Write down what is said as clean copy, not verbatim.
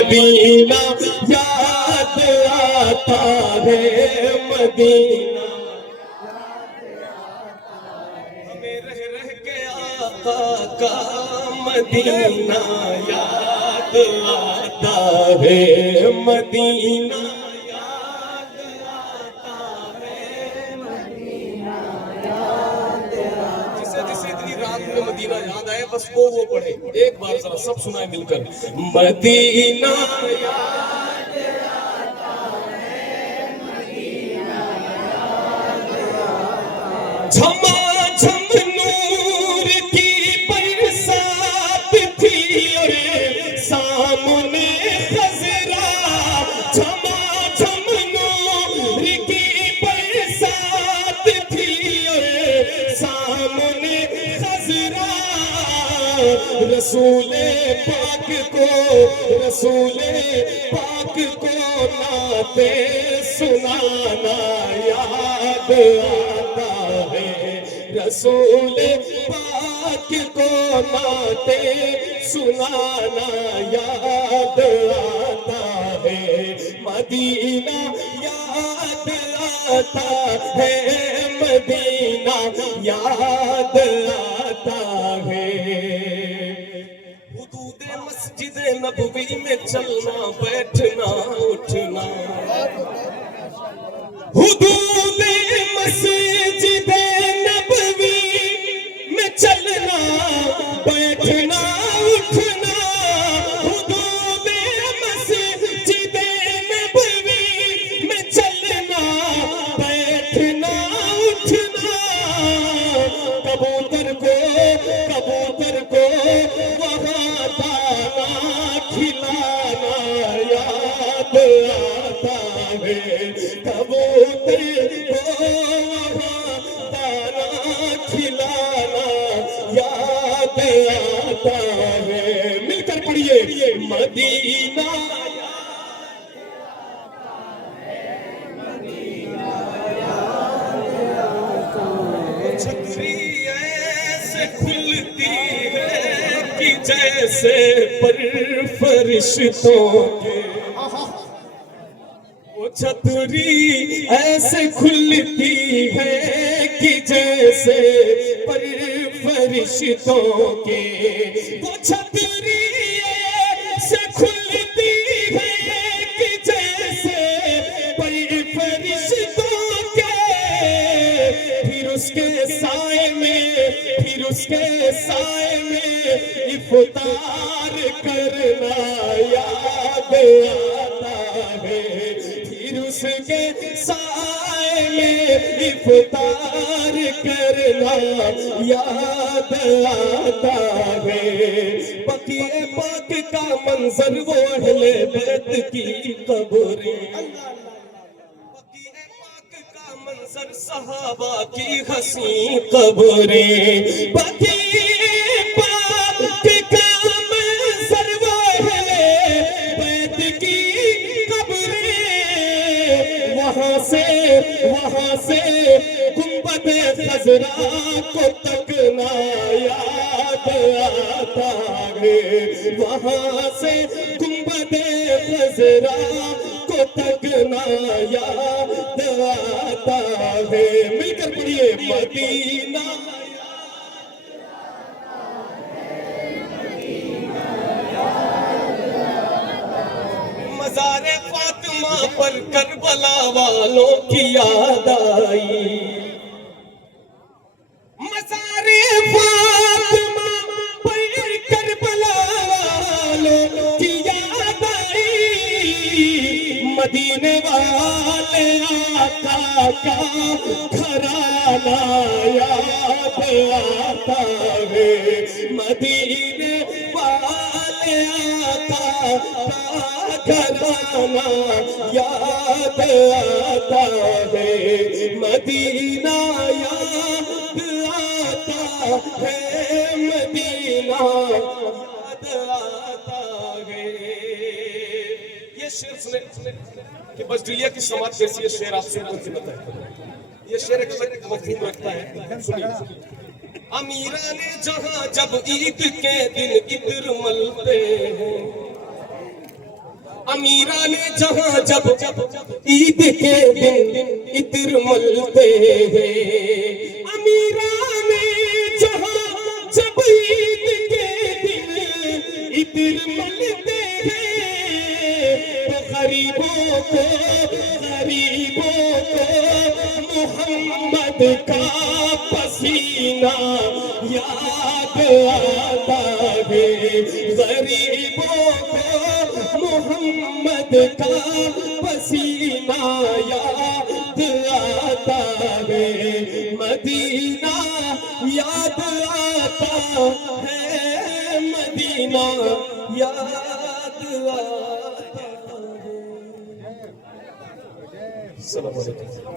مدینہ یاد آتا ہے مدینہ ہمیں رہ رہ کے آقا کا مدینہ یاد آتا ہے مدینہ مدینہ یاد آئے بس وہ پڑھے ایک بار ذرا سب سنائے مل کر مدینہ یاد آتا ہے مدینہ یاد آتا جھما جھم نور کی برسات تھی اور سامنے خضرا جھما جھم نور کی برسات تھی اور سامنے رسول پاک کو نعتیں سنانا یاد آتا ہے رسول پاک کو نعتیں سنانا یاد آتا ہے مدینہ یاد آتا ہے مدینہ یاد آتا ہے حدود مسجد نبوی میں چلنا بیٹھنا اٹھنا حدود مسجد نبوی میں چلنا بیٹھنا اٹھنا حدود مسجد نبوی میں چلنا بیٹھنا اٹھنا کبوتر کو وہاں دانا کھلانا یاد آتا ہے کبوتر کو وہاں دانا کھلانا یاد آتا ہے مل کر پڑھیے مدینہ جیسے پر فرشتوں کے وہ چھتری ایسے کھلتی ہے کہ جیسے پر فرشتوں کے وہ چھتری ایسے کھلتی ہے کہ جیسے پر فرشتوں کے پھر اس کے سائے میں افطار کرنا یاد آتا ہے پھر اس کے سائے میں افطار کرنا یاد آتا ہے بقیع پاک کا منظر وہ اہل بیت کی قبریں منظر صحابہ کی حسین قبریں بقیع پاک کا منظر وہ ہے بیت کی قبریں وہاں سے گنبد خضرا کو تکنا یاد آتا ہے وہاں سے گنبد خضرا کو تکنا یاد آتا ہے مل کر پڑھیے مدینہ مزار فاطمہ پر کربلا والوں کی یاد آئی مزار فاطمہ پر کربلا والوں کی یاد آئی مدینے والے آقا کا گھرانہ یاد آتا ہے مدینے والے آقا کا گھرانہ یاد آتا ہے مدینہ یاد آتا ہے مدینہ یاد آتا ہے یہ شعر سنے کہ بجریہ کی سماعت کیسی ہے شعر آپ سے کچھ بتائیں یہ شعر ایک الگ مفہوم رکھتا ہے سنیے امیران جہاں جب عید کے دن عطر ملتے ہیں امیران جہاں جب عید کے دن عطر ملتے ہیں، امیران جہاں جب عید کے دن عطر ملتے ہیں، تو غریبوں کو محمد کا پسینہ یاد آتا ہے، غریبوں کو محمد کا پسینہ یاد آتا ہے، مدینہ یاد آتا ہے، مدینہ یاد آتا ہے۔ السلام علیکم۔